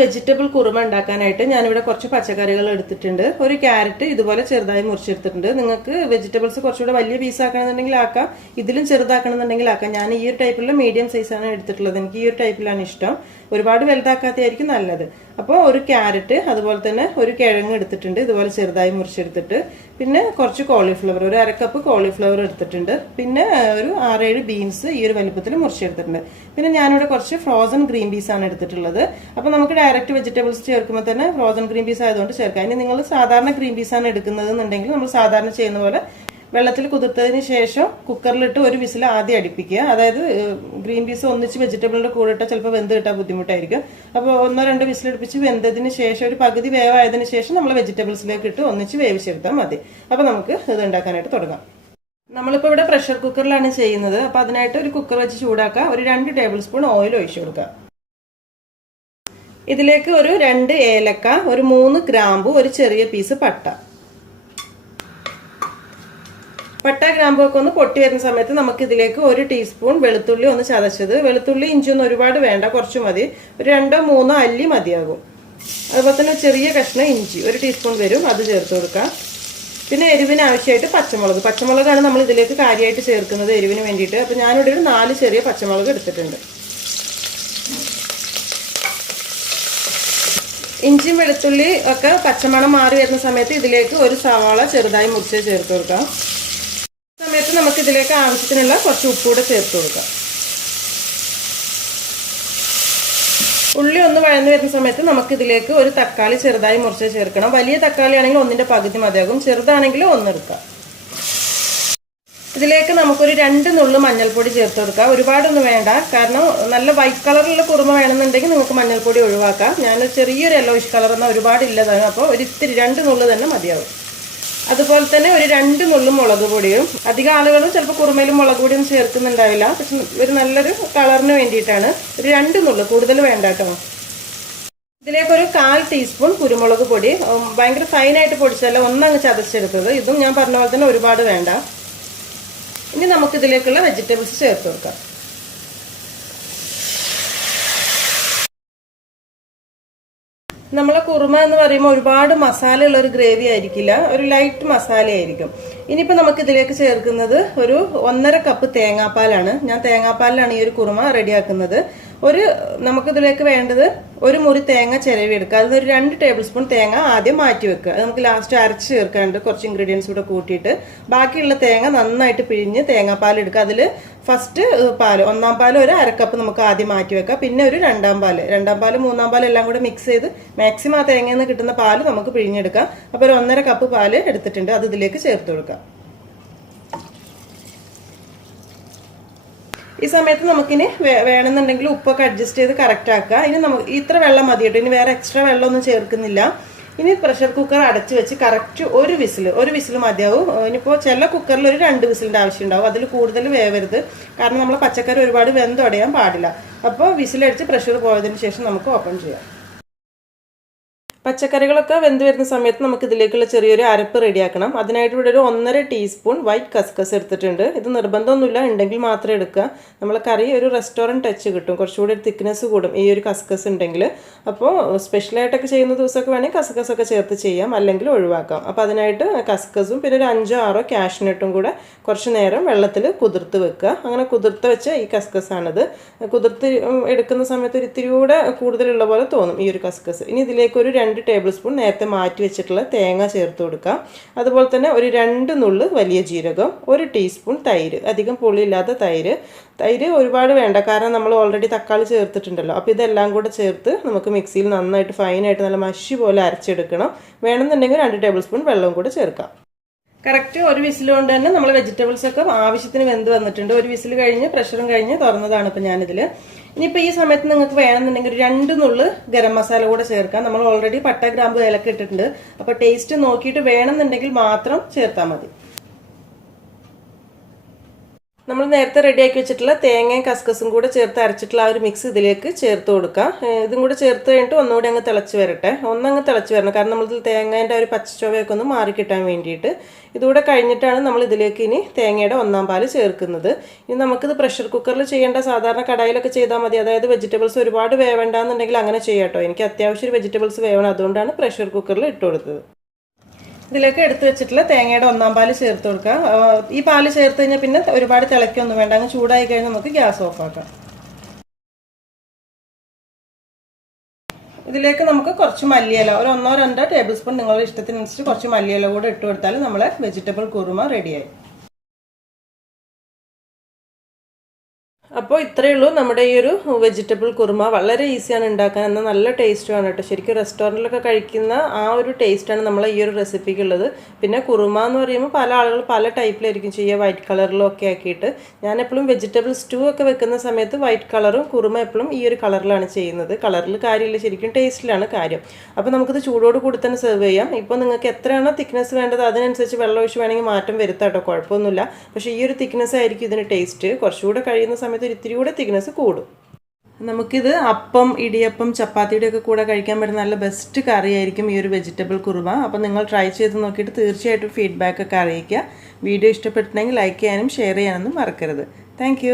Vegetable kurma ഉണ്ടാക്കാനായിട്ട് ഞാനിവിടെ കുറച്ച് പച്ചക്കറികൾ എടുത്തിട്ടുണ്ട്. ഒരു ക്യാരറ്റ് ഇതുപോലെ ചെറുതായി മുറിച്ചെടുത്തിട്ടുണ്ട്. നിങ്ങൾക്ക് വെജിറ്റബിൾസ് കുറച്ചുകൂടെ വലിയ പീസ് ആക്കണമെന്നുണ്ടെങ്കിൽ ആക്കാം, ഇതിലും ചെറുതാക്കണമെന്നുണ്ടെങ്കിൽ ആക്കാം. ഞാൻ ഈ ഒരു ടൈപ്പിലുള്ള മീഡിയം സൈസാണ് എടുത്തിട്ടുള്ളത്. എനിക്ക് ഈ ഒരു ടൈപ്പിലാണ് ഇഷ്ടം. ഒരുപാട് വലുതാക്കാത്തതായിരിക്കും നല്ലത്. അപ്പോൾ ഒരു ക്യാരറ്റ്, അതുപോലെ തന്നെ ഒരു കിഴങ്ങ് എടുത്തിട്ടുണ്ട്, ഇതുപോലെ ചെറുതായി മുറിച്ചെടുത്തിട്ട്. പിന്നെ കുറച്ച് കോളിഫ്ലവർ, ഒരു അരക്കപ്പ് കോളിഫ്ലവർ എടുത്തിട്ടുണ്ട്. പിന്നെ ഒരു 6-7 ബീൻസ് ഈ ഒരു വലിപ്പത്തിൽ മുറിച്ചെടുത്തിട്ടുണ്ട്. പിന്നെ ഞാനിവിടെ കുറച്ച് ഫ്രോസൺ ഗ്രീൻ പീസ് ആണ് എടുത്തിട്ടുള്ളത്. അപ്പോൾ നമുക്ക് ഡയറക്റ്റ് വെജിറ്റബിൾസ് ചേർക്കുമ്പോൾ തന്നെ ഫ്രോസൺ ഗ്രീൻ പീസ് ആയതുകൊണ്ട് ചേർക്കാം. ഇനി നിങ്ങൾ സാധാരണ ഗ്രീൻ പീസ് ആണ് എടുക്കുന്നതെന്നുണ്ടെങ്കിൽ നമ്മൾ സാധാരണ ചെയ്യുന്ന പോലെ വെള്ളത്തിൽ കുതിർത്തതിന് ശേഷം കുക്കറിലിട്ട് ഒരു വിസിൽ ആദ്യം അടുപ്പിക്കുക. അതായത് ഗ്രീൻ പീസ് ഒന്നിച്ച് വെജിറ്റബിളിന്റെ കൂടെ ഇട്ടാൽ ചിലപ്പോൾ വെന്ത് കിട്ടാൻ ബുദ്ധിമുട്ടായിരിക്കും. അപ്പോൾ 1-2 വിസിലടുപ്പിച്ച് വെന്തതിന് ശേഷം ഒരു പകുതി വേവായതിനു ശേഷം നമ്മൾ വെജിറ്റബിൾസിലേക്ക് ഇട്ട് ഒന്നിച്ച് വേവിച്ചെടുത്താൽ മതി. അപ്പോൾ നമുക്ക് ഇത് ഉണ്ടാക്കാനായിട്ട് തുടങ്ങാം. നമ്മളിപ്പോൾ ഇവിടെ പ്രഷർ കുക്കറിലാണ് ചെയ്യുന്നത്. അപ്പോൾ അതിനായിട്ട് ഒരു കുക്കർ വെച്ച് ചൂടാക്കുക. ഒരു 2 ടേബിൾ സ്പൂൺ ഓയിൽ ഒഴിച്ചു കൊടുക്കുക. ഇതിലേക്ക് ഒരു 2 ഏലക്ക, ഒരു 3 ഗ്രാമ്പു, ഒരു ചെറിയ പീസ് പട്ട. പട്ട ഗ്രാമ്പു ഒക്കെ ഒന്ന് പൊട്ടി വരുന്ന സമയത്ത് നമുക്ക് ഇതിലേക്ക് 1 ടീസ്പൂൺ വെളുത്തുള്ളി ഒന്ന് ചതച്ചത്. വെളുത്തുള്ളി ഇഞ്ചിയൊന്നും ഒരുപാട് വേണ്ട, കുറച്ച് മതി. ഒരു 2-3 അല്ലി മതിയാകും. അതുപോലെ തന്നെ ചെറിയ കഷ്ണം ഇഞ്ചി 1 ടീസ്പൂൺ വരും, അത് ചേർത്ത് കൊടുക്കാം. പിന്നെ എരിവിന് ആവശ്യമായിട്ട് പച്ചമുളകാണ് നമ്മൾ ഇതിലേക്ക് കാര്യമായിട്ട് ചേർക്കുന്നത് എരിവിന് വേണ്ടിയിട്ട്. അപ്പോൾ ഞാനിവിടെ ഒരു 4 ചെറിയ പച്ചമുളക് എടുത്തിട്ടുണ്ട്. ഇഞ്ചിയും വെളുത്തുള്ളി ഒക്കെ പച്ചമണം മാറി വരുന്ന സമയത്ത് ഇതിലേക്ക് ഒരു സവാള ചെറുതായി മുറിച്ച് ചേർത്ത് കൊടുക്കാം. സമയത്ത് നമുക്ക് ഇതിലേക്ക് ആവശ്യത്തിനുള്ള കുറച്ച് ഉപ്പൂടെ ചേർത്ത് കൊടുക്കാം. ഉള്ളി ഒന്ന് വഴന്നു വരുന്ന സമയത്ത് നമുക്ക് ഇതിലേക്ക് ഒരു തക്കാളി ചെറുതായി മുറിച്ച് ചേർക്കണം. വലിയ തക്കാളി ആണെങ്കിൽ 1ന്റെ പകുതി മതിയാകും, ചെറുതാണെങ്കിൽ 1 എടുക്കാം. ഇതിലേക്ക് നമുക്കൊരു 2 നുള്ളു മഞ്ഞൾപ്പൊടി ചേർത്ത് കൊടുക്കാം. ഒരുപാടൊന്നും വേണ്ട, കാരണം നല്ല വൈറ്റ് കളറിലുള്ള കുറുമ വേണമെന്നുണ്ടെങ്കിൽ നിങ്ങൾക്ക് മഞ്ഞൾപ്പൊടി ഒഴിവാക്കാം. ഞാൻ ചെറിയൊരു യെല്ലോയിഷ് കളർ എന്നാൽ ഒരുപാടില്ലതാണ്, അപ്പോൾ ഒരു ഇത്തിരി 2 നുള്ളു തന്നെ മതിയാവും. അതുപോലെ തന്നെ ഒരു 2 നുള്ളു മുളക് പൊടിയും. അധികം ആളുകളും ചിലപ്പോൾ കുറുമയിലും മുളക് പൊടിയും ചേർക്കുന്നുണ്ടാവില്ല, പക്ഷെ ഒരു നല്ലൊരു കളറിന് വേണ്ടിയിട്ടാണ്. ഒരു 2 നുള്ളു, കൂടുതൽ വേണ്ട കേട്ടോ. ഇതിലേക്കൊരു 1/4 ടീസ്പൂൺ കുരുമുളക് പൊടി, ഭയങ്കര ഫൈനായിട്ട് പൊടിച്ചല്ല, ഒന്നങ്ങ് ചതച്ചെടുത്തത്. ഇതും ഞാൻ പറഞ്ഞ പോലെ തന്നെ ഒരുപാട് വേണ്ട. ഇനി നമുക്ക് ഇതിലേക്കുള്ള വെജിറ്റബിൾസ് ചേർത്ത് കൊടുക്കാം. നമ്മളെ കുറുമ എന്ന് പറയുമ്പോൾ ഒരുപാട് മസാല ഉള്ള ഒരു ഗ്രേവി ആയിരിക്കില്ല, ഒരു ലൈറ്റ് മസാല ആയിരിക്കും. ഇനിയിപ്പോൾ നമുക്ക് ഇതിലേക്ക് ചേർക്കുന്നത് ഒരു 1.5 കപ്പ് തേങ്ങാപ്പാലാണ്. ഞാൻ തേങ്ങാപ്പാലിലാണ് ഈ ഒരു കുറുമ റെഡിയാക്കുന്നത്. നമുക്കിതിലേക്ക് വേണ്ടത് ഒരു മുറി തേങ്ങ ചിരവി എടുക്കുക. അതിൽ ഒരു 2 ടേബിൾ സ്പൂൺ തേങ്ങ ആദ്യം മാറ്റി വെക്കുക. അത് നമുക്ക് ലാസ്റ്റ് അരച്ച് ചേർക്കാനുണ്ട്, കുറച്ച് ഇൻഗ്രീഡിയൻസ് കൂടെ കൂട്ടിയിട്ട്. ബാക്കിയുള്ള തേങ്ങ നന്നായിട്ട് പിഴിഞ്ഞ് തേങ്ങാപ്പാൽ എടുക്കുക. അതിൽ ഫസ്റ്റ് പാല്, 1-ാം പാല് ഒരു 1/2 കപ്പ് നമുക്ക് ആദ്യം മാറ്റി വെക്കാം. പിന്നെ ഒരു 2-ാം പാല്, 3-ാം പാല് എല്ലാം കൂടെ മിക്സ് ചെയ്ത് മാക്സിമം ആ തേങ്ങയിൽ നിന്ന് കിട്ടുന്ന പാല് നമുക്ക് പിഴിഞ്ഞെടുക്കാം. അപ്പോൾ ഒരു 1.5 കപ്പ് പാല് എടുത്തിട്ടുണ്ട്, അത് ഇതിലേക്ക് ചേർത്ത് കൊടുക്കാം. ഈ സമയത്ത് നമുക്കിനി വേണമെന്നുണ്ടെങ്കിൽ ഉപ്പൊക്കെ അഡ്ജസ്റ്റ് ചെയ്ത് കറക്റ്റ് ആക്കുക. ഇനി നമുക്ക് ഇത്ര വെള്ളം മതി കേട്ടോ, ഇനി വേറെ എക്സ്ട്രാ വെള്ളമൊന്നും ചേർക്കുന്നില്ല. ഇനി പ്രഷർ കുക്കർ അടച്ച് വെച്ച് കറക്റ്റ് ഒരു വിസിൽ മതിയാവും. ഇനിയിപ്പോൾ ചില കുക്കറിൽ ഒരു 2 വിസിലിൻ്റെ ആവശ്യം ഉണ്ടാവും, അതിൽ കൂടുതൽ വേവരുത്, കാരണം നമ്മൾ പച്ചക്കറി ഒരുപാട് വെന്തുടയാൻ പാടില്ല. അപ്പോൾ വിസിലടിച്ച് പ്രഷർ പോയതിന് ശേഷം നമുക്ക് ഓപ്പൺ ചെയ്യാം. പച്ചക്കറികളൊക്കെ വെന്ത് വരുന്ന സമയത്ത് നമുക്ക് ഇതിലേക്കുള്ള ചെറിയൊരു അരപ്പ് റെഡിയാക്കണം. അതിനായിട്ട് ഇവിടെ ഒരു 1.5 ടീസ്പൂൺ വൈറ്റ് കസ്കസ് എടുത്തിട്ടുണ്ട്. ഇത് നിർബന്ധമൊന്നുമില്ല, ഉണ്ടെങ്കിൽ മാത്രമേ എടുക്കുക. നമ്മളെ കറി ഒരു റെസ്റ്റോറൻറ്റ് ടച്ച് കിട്ടും, കുറച്ചുകൂടി ഒരു തിക്നെസ് കൂടും ഈ ഒരു കസ്കസ് ഉണ്ടെങ്കിൽ. അപ്പോൾ സ്പെഷ്യലായിട്ടൊക്കെ ചെയ്യുന്ന ദിവസമൊക്കെ വേണമെങ്കിൽ കസ്കസൊക്കെ ചേർത്ത് ചെയ്യാം, അല്ലെങ്കിൽ ഒഴിവാക്കാം. അപ്പോൾ അതിനായിട്ട് കസ്കസും പിന്നെ ഒരു 5-6 കാഷ്നട്ടും കൂടെ കുറച്ച് നേരം വെള്ളത്തിൽ കുതിർത്ത് വെക്കുക. അങ്ങനെ കുതിർത്ത് വെച്ച ഈ കസ്കസാണിത്. കുതിർത്ത് എടുക്കുന്ന സമയത്ത് ഒരു ഇത്തിരി കൂടെ കൂടുതലുള്ള പോലെ തോന്നും ഈ ഒരു കസ്കസ്. ഇനി ഇതിലേക്കൊരു 2 ടേബിൾ സ്പൂൺ നേരത്തെ മാറ്റി വെച്ചിട്ടുള്ള തേങ്ങ ചേർത്ത് കൊടുക്കാം. അതുപോലെ തന്നെ ഒരു 2 നുള്ളു വലിയ ജീരകം, 1 ടീസ്പൂൺ തൈര്, അധികം പുളിയില്ലാത്ത തൈര് ഒരുപാട് വേണ്ട, കാരണം നമ്മൾ ഓൾറെഡി തക്കാളി ചേർത്തിട്ടുണ്ടല്ലോ. അപ്പോൾ ഇതെല്ലാം കൂടെ ചേർത്ത് നമുക്ക് മിക്സിയിൽ നന്നായിട്ട് ഫൈനായിട്ട് നല്ല മഷി പോലെ അരച്ചെടുക്കണം. വേണമെന്നുണ്ടെങ്കിൽ 2 ടേബിൾ സ്പൂൺ വെള്ളം കൂടെ ചേർക്കാം. കറക്റ്റ് ഒരു വിസിൽ കൊണ്ട് തന്നെ നമ്മൾ വെജിറ്റബിൾസ് ഒക്കെ ആവശ്യത്തിന് വെന്ത് വന്നിട്ടുണ്ട്. ഒരു വിസിൽ കഴിഞ്ഞ് പ്രഷറും കഴിഞ്ഞ് തുറന്നതാണ് ഇപ്പോൾ ഞാനിതിൽ. ഇനിയിപ്പോൾ ഈ സമയത്ത് നിങ്ങൾക്ക് വേണമെന്നുണ്ടെങ്കിൽ ഒരു 2 നുള്ളു ഗരം മസാല കൂടെ ചേർക്കാം. നമ്മൾ ഓൾറെഡി പട്ട ഗ്രാമ്പ് ഏലക്ക ഇട്ടിട്ടുണ്ട്, അപ്പോൾ ടേസ്റ്റ് നോക്കിയിട്ട് വേണമെന്നുണ്ടെങ്കിൽ മാത്രം ചേർത്താൽ മതി. നമ്മൾ നേരത്തെ റെഡിയാക്കി വെച്ചിട്ടുള്ള തേങ്ങയും കസ്കസും കൂടെ ചേർത്ത് അരച്ചിട്ടുള്ള ആ ഒരു മിക്സ് ഇതിലേക്ക് ചേർത്ത് കൊടുക്കാം. ഇതും കൂടെ ചേർത്ത് കഴിഞ്ഞിട്ട് ഒന്നുകൂടി അങ്ങ് തിളച്ച് വരട്ടെ. ഒന്നങ്ങ് തിളച്ച് വരണം, കാരണം നമ്മൾ തേങ്ങേൻ്റെ ഒരു പച്ചച്ചൊവയൊക്കെ ഒന്ന് മാറിക്കിട്ടാൻ വേണ്ടിയിട്ട്. ഇതുകൂടെ കഴിഞ്ഞിട്ടാണ് നമ്മൾ ഇതിലേക്ക് ഇനി തേങ്ങയുടെ ഒന്നാം പാല് ചേർക്കുന്നത്. ഇനി നമുക്കിത് പ്രഷർ കുക്കറിൽ ചെയ്യേണ്ട, സാധാരണ കടായിലൊക്കെ ചെയ്താൽ മതി. അതായത് വെജിറ്റബിൾസ് ഒരുപാട് വേവേണ്ടെന്നുണ്ടെങ്കിൽ അങ്ങനെ ചെയ്യാം കേട്ടോ. എനിക്ക് അത്യാവശ്യം വെജിറ്റബിൾസ് വേവണം, അതുകൊണ്ടാണ് പ്രഷർ കുക്കറിൽ ഇട്ട് കൊടുത്തത്. ഇതിലേക്ക് എടുത്തു വെച്ചിട്ടുള്ള തേങ്ങയുടെ ഒന്നാം പാല് ചേർത്ത് കൊടുക്കാം. ഈ പാല് ചേർത്ത് കഴിഞ്ഞാൽ പിന്നെ ഒരുപാട് തിളയ്ക്കൊന്നും വേണ്ട, അങ്ങ് ചൂടായി കഴിഞ്ഞാൽ നമുക്ക് ഗ്യാസ് ഓഫാക്കാം. ഇതിലേക്ക് നമുക്ക് കുറച്ച് മല്ലിയില, ഒരു 1-2 ടേബിൾ സ്പൂൺ നിങ്ങളുടെ ഇഷ്ടത്തിനനുസരിച്ച് കുറച്ച് മല്ലിയില കൂടെ ഇട്ട് കൊടുത്താൽ നമ്മളെ വെജിറ്റബിൾ കുറുമ റെഡിയായി. അപ്പോൾ ഇത്രയേ ഉള്ളൂ നമ്മുടെ ഈ ഒരു വെജിറ്റബിൾ കുറുമ. വളരെ ഈസിയാണ് ഉണ്ടാക്കാൻ, എന്നാൽ നല്ല ടേസ്റ്റുമാണ് കേട്ടോ. ശരിക്കും റെസ്റ്റോറൻറ്റിലൊക്കെ കഴിക്കുന്ന ആ ഒരു ടേസ്റ്റാണ് നമ്മളെ ഈ ഒരു റെസിപ്പിക്ക് ഉള്ളത്. പിന്നെ കുറുമ എന്ന് പറയുമ്പോൾ പല ആളുകൾ പല ടൈപ്പിലായിരിക്കും ചെയ്യുക, വൈറ്റ് കളറിലും ഒക്കെ ആക്കിയിട്ട്. ഞാൻ എപ്പോഴും വെജിറ്റബിൾ സ്റ്റൂ ഒക്കെ വെക്കുന്ന സമയത്ത് വൈറ്റ് കളറും കുറുമ എപ്പോഴും ഈ ഒരു കളറിലാണ് ചെയ്യുന്നത്. കളറിൽ കാര്യമില്ല, ശരിക്കും ടേസ്റ്റിലാണ് കാര്യം. അപ്പോൾ നമുക്കിത് ചൂടോട് കൂടി തന്നെ സെർവ് ചെയ്യാം. ഇപ്പോൾ നിങ്ങൾക്ക് എത്രയാണോ തിക്നെസ് വേണ്ടത് അതിനനുസരിച്ച് വെള്ളം ഒഴിച്ച് വേണമെങ്കിൽ മാറ്റം വരുത്താം കേട്ടോ, കുഴപ്പമൊന്നുമില്ല. പക്ഷേ ഈ ഒരു തിക്നെസ് ആയിരിക്കും ഇതിന് ടേസ്റ്റ്. കുറച്ചുകൂടെ കഴിയുന്ന സമയത്ത് ഇത്തിരി കൂടെ തിക്നെസ് കൂടും. നമുക്കിത് അപ്പം, ഇടിയപ്പം, ചപ്പാത്തിയുടെ ഒക്കെ കൂടെ കഴിക്കാൻ പറ്റുന്ന നല്ല ബെസ്റ്റ് കറിയായിരിക്കും ഈ ഒരു വെജിറ്റബിൾ കുറുമ. അപ്പോൾ നിങ്ങൾ ട്രൈ ചെയ്ത് നോക്കിയിട്ട് തീർച്ചയായിട്ടും ഫീഡ്ബാക്ക് ഒക്കെ അറിയിക്കുക. വീഡിയോ ഇഷ്ടപ്പെട്ടിട്ടുണ്ടെങ്കിൽ ലൈക്ക് ചെയ്യാനും ഷെയർ ചെയ്യാനൊന്നും മറക്കരുത്. താങ്ക്